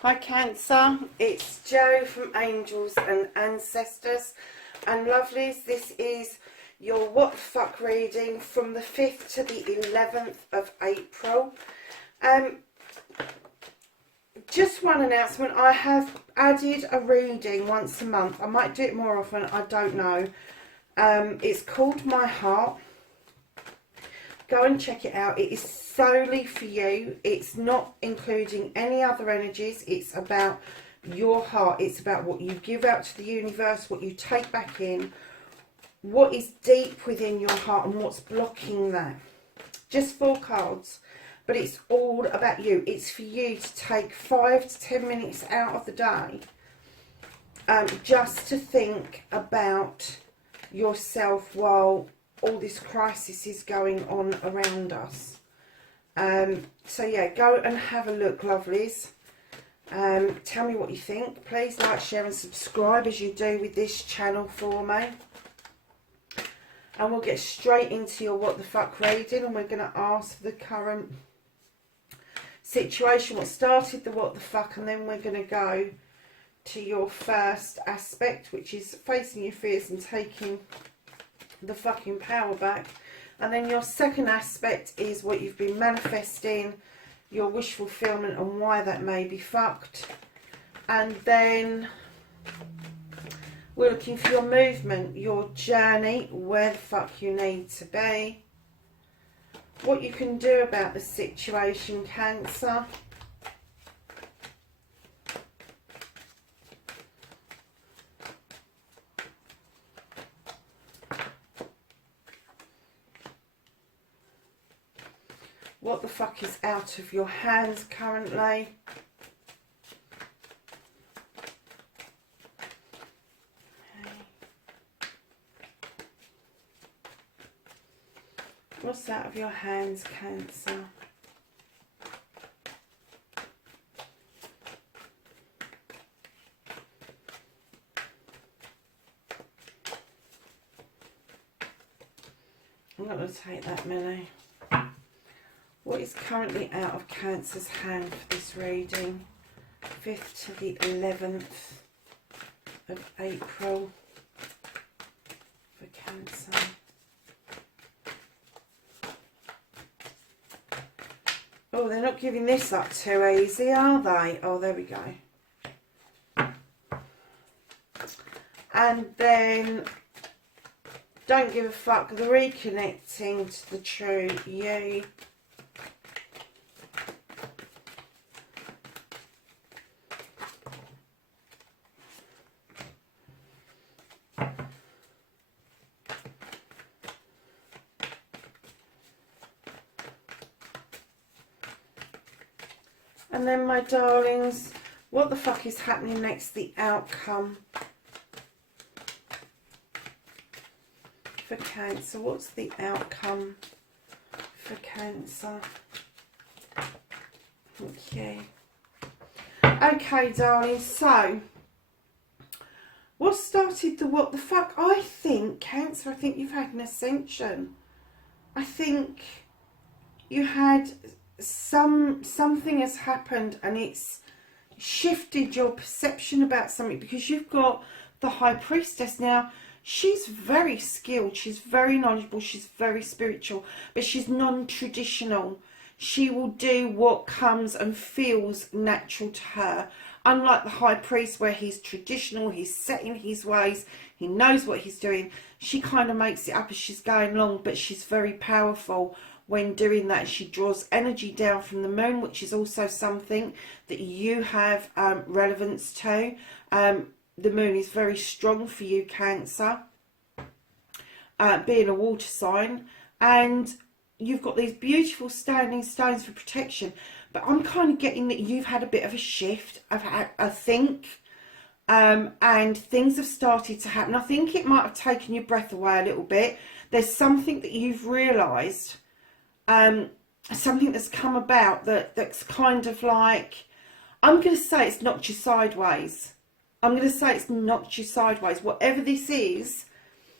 Hi Cancer, it's Jo from Angels and Ancestors and Lovelies. This is your What the Fuck reading from the 5th to the 11th of April. Just one announcement, I have added a reading once a month. I might do it more often, I don't know. It's called My Heart. Go and check it out. It is solely for you. It's not including any other energies. It's about your heart. It's about what you give out to the universe, what you take back in, what is deep within your heart and what's blocking that. Just 4 cards, but it's all about you. It's for you to take 5 to 10 minutes out of the day just to think about yourself while all this crisis is going on around us. So yeah, go and have a look, lovelies. Tell me what you think. Please like, share and subscribe as you do with this channel for me. And we'll get straight into your What the Fuck reading, and we're going to ask for the current situation, what started the What the Fuck, and then we're going to go to your first aspect, which is facing your fears and taking the fucking power back. And then your second aspect is what you've been manifesting, your wish fulfillment and why that may be fucked. And then we're looking for your movement, your journey, where the fuck you need to be, what you can do about the situation, Cancer. What the fuck is out of your hands currently? Okay. What's out of your hands, Cancer? I'm not going to take that many. What is currently out of Cancer's hand for this reading? 5th to the 11th of April for Cancer. Oh, they're not giving this up too easy, are they? Oh, there we go. And then, don't give a fuck, the reconnecting to the true you. And then, my darlings, what the fuck is happening next? The outcome for Cancer. What's the outcome for Cancer? Okay. Okay, darlings. So, what started the what the fuck? I think, Cancer, I think you've had an ascension. I think you had something has happened and it's shifted your perception about something, because you've got the High Priestess now. She's very skilled, she's very knowledgeable, she's very spiritual, but she's non-traditional. She will do what comes and feels natural to her, unlike the High Priest, where he's traditional, he's set in his ways, he knows what he's doing. She kind of makes it up as she's going along, but she's very powerful when doing that. She draws energy down from the moon, which is also something that you have relevance to. The moon is very strong for you, Cancer, being a water sign. And you've got these beautiful standing stones for protection. But I'm kind of getting that you've had a bit of a shift, I think. And things have started to happen. I think it might have taken your breath away a little bit. There's something that you've realised, something that's come about that's kind of like, I'm going to say it's knocked you sideways. I'm going to say it's knocked you sideways. Whatever this is,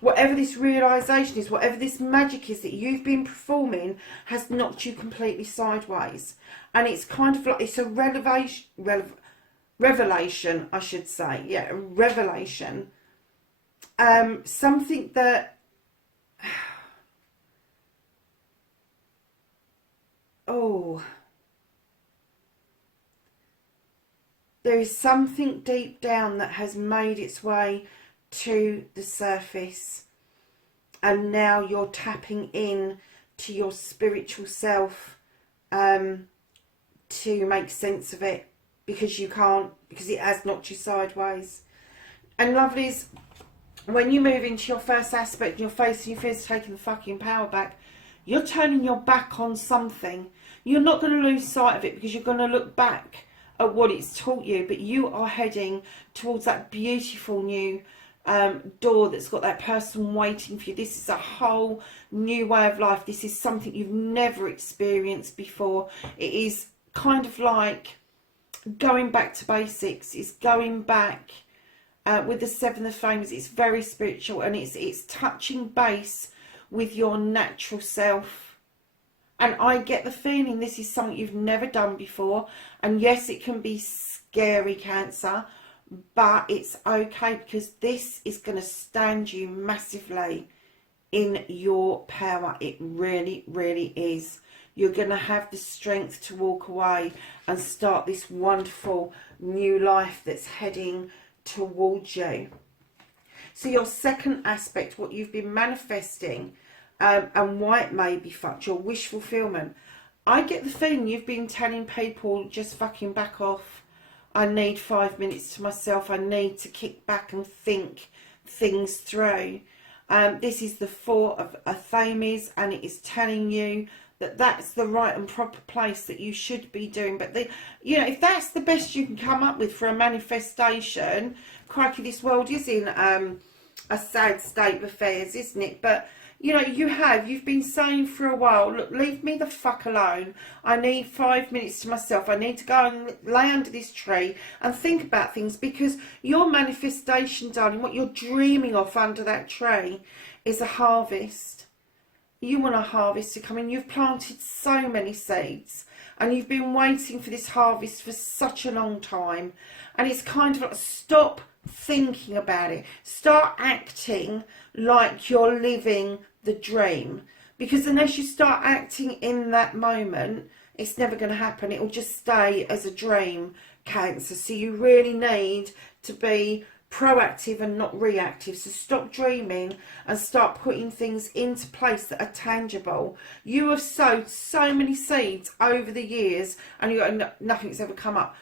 whatever this realisation is, whatever this magic is that you've been performing, has knocked you completely sideways. And it's kind of like, it's a revelation, I should say. Yeah, revelation. Something that, oh, there is something deep down that has made its way to the surface, and now you're tapping in to your spiritual self to make sense of it, because you can't, because it has knocked you sideways. And lovelies, when you move into your first aspect and you're facing your fears, taking the fucking power back, you're turning your back on something. You're not going to lose sight of it, because you're going to look back at what it's taught you, but you are heading towards that beautiful new door that's got that person waiting for you. This is a whole new way of life. This is something you've never experienced before. It is kind of like going back to basics. It's going back with the Seven of Flames. It's very spiritual, and it's touching base with your natural self. And I get the feeling this is something you've never done before. And yes, it can be scary, Cancer, but it's okay, because this is going to stand you massively in your power. It really, really is. You're going to have the strength to walk away and start this wonderful new life that's heading towards you. So your second aspect, what you've been manifesting, and why it may be fucked, your wish fulfillment. I get the feeling you've been telling people, just fucking back off. I need 5 minutes to myself. I need to kick back and think things through. This is the Four of Athames, and it is telling you that that's the right and proper place that you should be doing. But you know, if that's the best you can come up with for a manifestation, crikey, this world is in a sad state of affairs, isn't it? But you know, you've been saying for a while, look, leave me the fuck alone. I need 5 minutes to myself. I need to go and lay under this tree and think about things, because your manifestation, darling, what you're dreaming of under that tree is a harvest. You want a harvest to come in. You've planted so many seeds, and you've been waiting for this harvest for such a long time. And it's kind of like, stop thinking about it. Start acting like you're living the dream, because unless you start acting in that moment, it's never going to happen. It will just stay as a dream, Cancer. So you really need to be proactive and not reactive. So stop dreaming and start putting things into place that are tangible. You have sowed so many seeds over the years, and nothing's ever come up,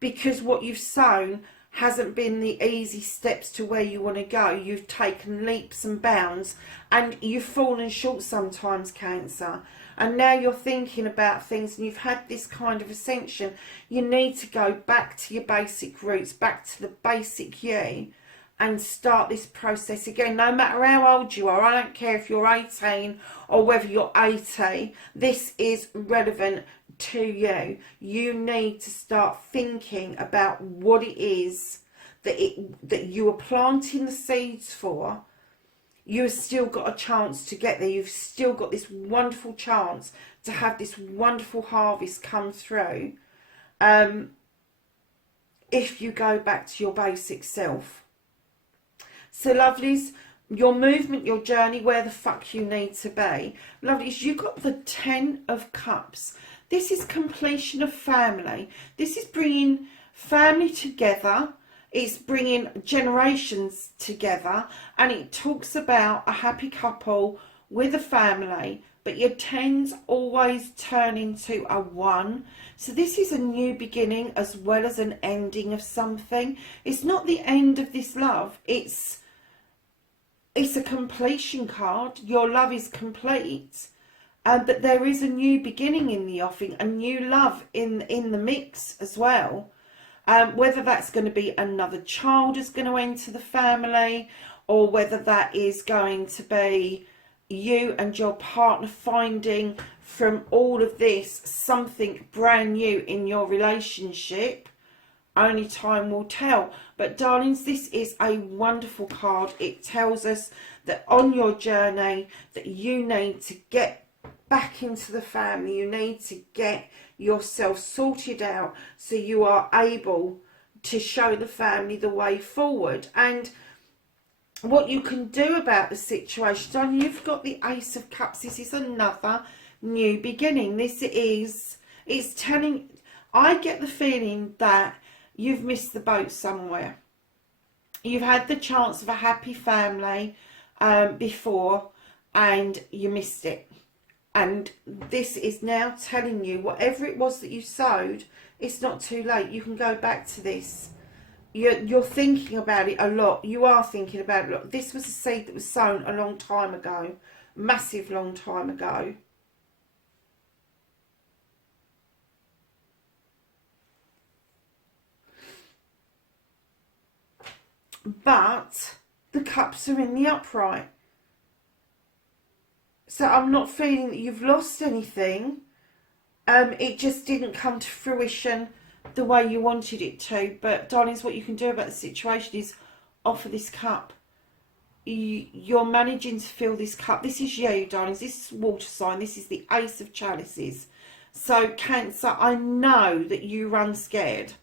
because what you've sown hasn't been the easy steps to where you want to go. You've taken leaps and bounds, and you've fallen short sometimes, Cancer. And now you're thinking about things, and you've had this kind of ascension. You need to go back to your basic roots, back to the basic you, and start this process again. No matter how old you are, I don't care if you're 18 or whether you're 80, this is relevant to you. You need to start thinking about what it is that you are planting the seeds for. You've still got a chance to get there. You've still got this wonderful chance to have this wonderful harvest come through, if you go back to your basic self. So lovelies, your movement, your journey, where the fuck you need to be. Lovelies, you've got the 10 of Cups. This is completion of family. This is bringing family together. It's bringing generations together. And it talks about a happy couple with a family. But your 10s always turn into a 1. So this is a new beginning as well as an ending of something. It's not the end of this love. It's a completion card. Your love is complete. But there is a new beginning in the offing, a new love in the mix as well. Whether that's going to be another child is going to enter the family, or whether that is going to be you and your partner finding from all of this something brand new in your relationship. Only time will tell. But darlings, this is a wonderful card. It tells us that on your journey that you need to get back into the family. You need to get yourself sorted out so you are able to show the family the way forward. And what you can do about the situation, Don, you've got the Ace of Cups. This is another new beginning. It's telling, I get the feeling that you've missed the boat somewhere. You've had the chance of a happy family before and you missed it. And this is now telling you, whatever it was that you sowed, it's not too late. You can go back to this. You're thinking about it a lot. You are thinking about it a lot. This was a seed that was sown a long time ago. Massive long time ago. But the cups are in the upright. So I'm not feeling that you've lost anything. It just didn't come to fruition the way you wanted it to. But darlings, what you can do about the situation is offer this cup. You're managing to fill this cup. This is you, darlings. This is water sign. This is the Ace of Chalices. So Cancer, I know that you run scared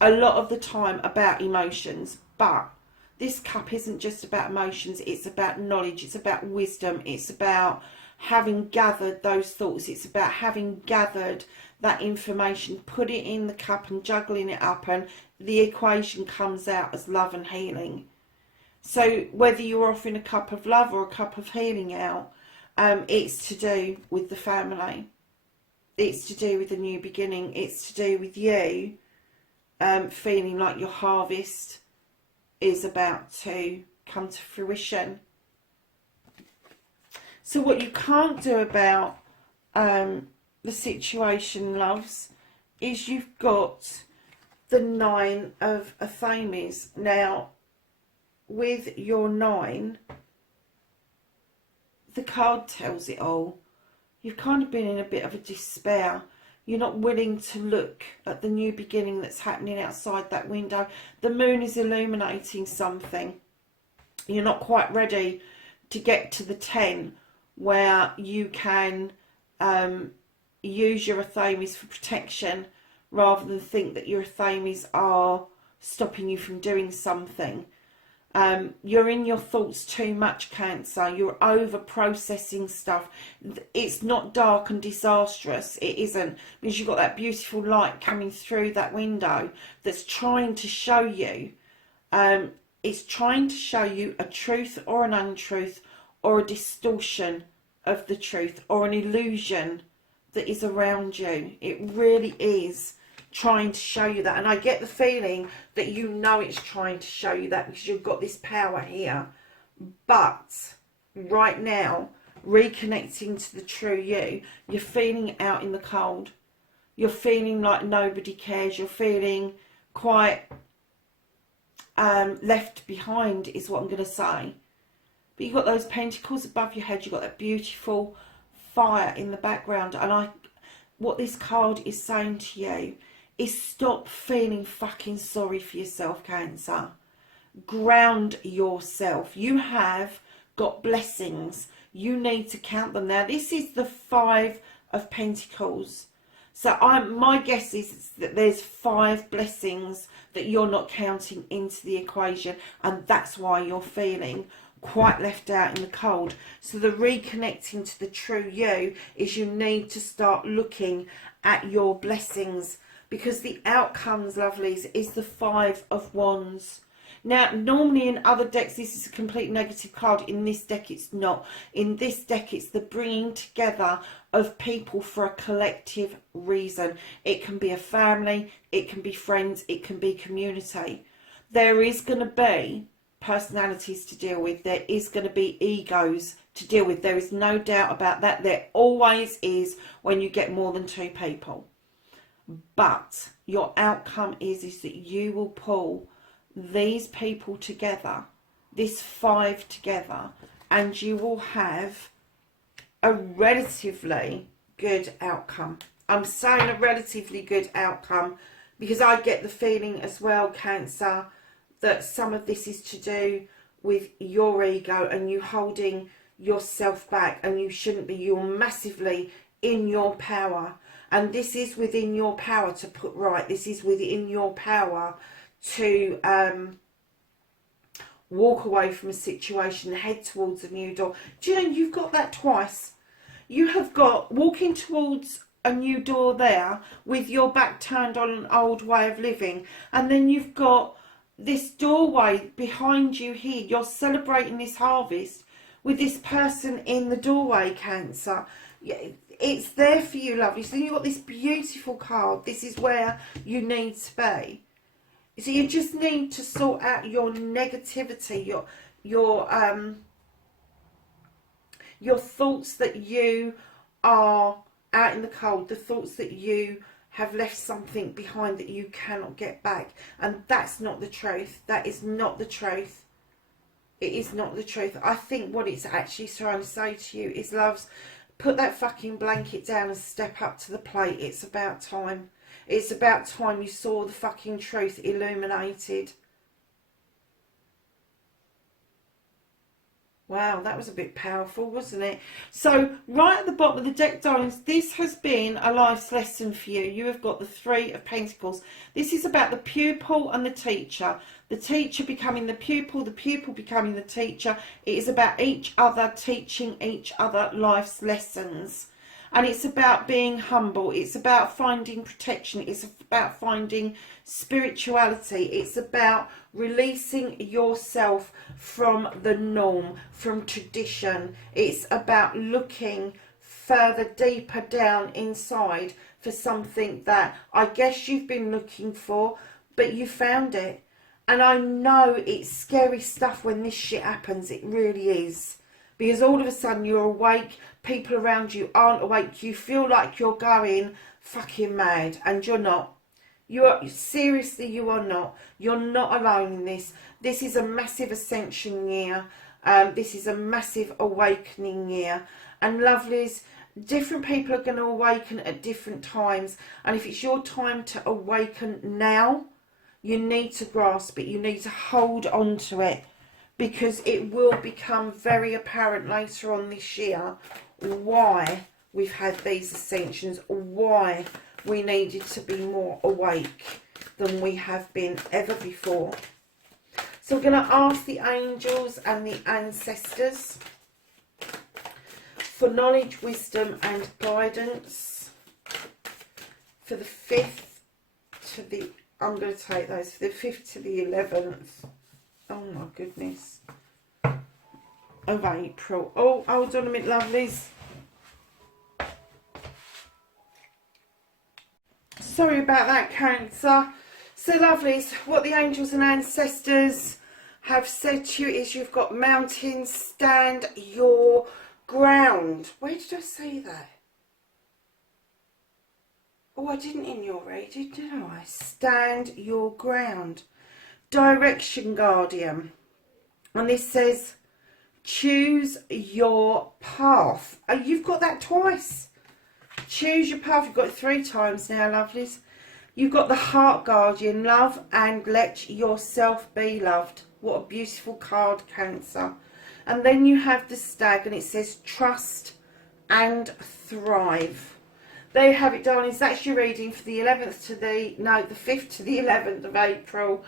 a lot of the time about emotions, but this cup isn't just about emotions. It's about knowledge. It's about wisdom. It's about having gathered those thoughts. It's about having gathered that information, put it in the cup and juggling it up, and the equation comes out as love and healing. So whether you're offering a cup of love or a cup of healing out, it's to do with the family. It's to do with the new beginning. It's to do with you feeling like your harvest is about to come to fruition. So what you can't do about the situation, loves, is you've got the 9 of Athames. Now, with your 9, the card tells it all. You've kind of been in a bit of a despair. You're not willing to look at the new beginning that's happening outside that window. The moon is illuminating something. You're not quite ready to get to the 10 where you can use your Athames for protection rather than think that your Athames are stopping you from doing something. You're in your thoughts too much, Cancer. You're over processing stuff. It's not dark and disastrous. It isn't, because you've got that beautiful light coming through that window that's trying to show you. It's trying to show you a truth or an untruth or a distortion of the truth or an illusion that is around you. It really is trying to show you that, and I get the feeling that you know it's trying to show you that because you've got this power here. But right now, reconnecting to the true you, you're feeling out in the cold. You're feeling like nobody cares. You're feeling quite left behind, is what I'm going to say. But you've got those pentacles above your head. You've got that beautiful fire in the background, and what this card is saying to you is stop feeling fucking sorry for yourself, Cancer. Ground yourself. You have got blessings. You need to count them. Now, this is the 5 of Pentacles. So my guess is that there's 5 blessings that you're not counting into the equation, and that's why you're feeling quite left out in the cold. So the reconnecting to the true you is you need to start looking at your blessings, because the outcomes, lovelies, is the 5 of Wands. Now, normally in other decks, this is a complete negative card. In this deck, it's not. In this deck, it's the bringing together of people for a collective reason. It can be a family, it can be friends, it can be community. There is going to be personalities to deal with. There is going to be egos to deal with. There is no doubt about that. There always is when you get more than 2 people. But your outcome is that you will pull these people together, this 5 together, and you will have a relatively good outcome. I'm saying a relatively good outcome because I get the feeling as well, Cancer, that some of this is to do with your ego and you holding yourself back, and you shouldn't be. You're massively in your power, and this is within your power to put right. This is within your power to walk away from a situation, head towards a new door. Do you know you've got that twice? You have got walking towards a new door there with your back turned on an old way of living, and then you've got this doorway behind you here. You're celebrating this harvest with this person in the doorway, Cancer. It's there for you, lovely. So you've got this beautiful card. This is where you need to be. So you just need to sort out your negativity, your thoughts that you are out in the cold, the thoughts that you have left something behind that you cannot get back. And that's not the truth. That is not the truth. It is not the truth. I think what it's actually trying to say to you is, loves, put that fucking blanket down and step up to the plate. It's about time. It's about time you saw the fucking truth illuminated. Wow, that was a bit powerful, wasn't it? So, right at the bottom of the deck, darlings, this has been a life's lesson for you. You have got the Three of Pentacles. This is about the pupil and the teacher. The teacher becoming the pupil becoming the teacher. It is about each other teaching each other life's lessons. And it's about being humble. It's about finding protection. It's about finding spirituality. It's about releasing yourself from the norm, from tradition. It's about looking further, deeper down inside for something that I guess you've been looking for, but you found it. And I know it's scary stuff when this shit happens. It really is. Because all of a sudden you're awake, people around you aren't awake, you feel like you're going fucking mad, and you're not. Seriously, you are not. You're not alone in this. This is a massive ascension year. This is a massive awakening year. And lovelies, different people are going to awaken at different times. And if it's your time to awaken now, you need to grasp it. You need to hold on to it. Because it will become very apparent later on this year why we've had these ascensions, why we needed to be more awake than we have been ever before. So we're going to ask the angels and the ancestors for knowledge, wisdom and guidance for the 5th to the, I'm going to take those, for the 5th to the 11th. Oh my goodness. Of April. Oh, hold on a minute, lovelies. Sorry about that, Cancer. So, lovelies, what the angels and ancestors have said to you is you've got mountains, stand your ground. Where did I say that? Oh, I didn't in your reading, did I? Stand your ground. Direction, Guardian. And this says, choose your path. Oh, you've got that twice. Choose your path. You've got it 3 times now, lovelies. You've got the Heart, Guardian. Love and let yourself be loved. What a beautiful card, Cancer. And then you have the Stag, and it says, trust and thrive. There you have it, darlings. That's your reading for the 11th to the, no, the 5th to the 11th of April.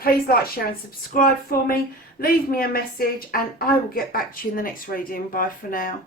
Please like, share and subscribe for me. Leave me a message and I will get back to you in the next reading. Bye for now.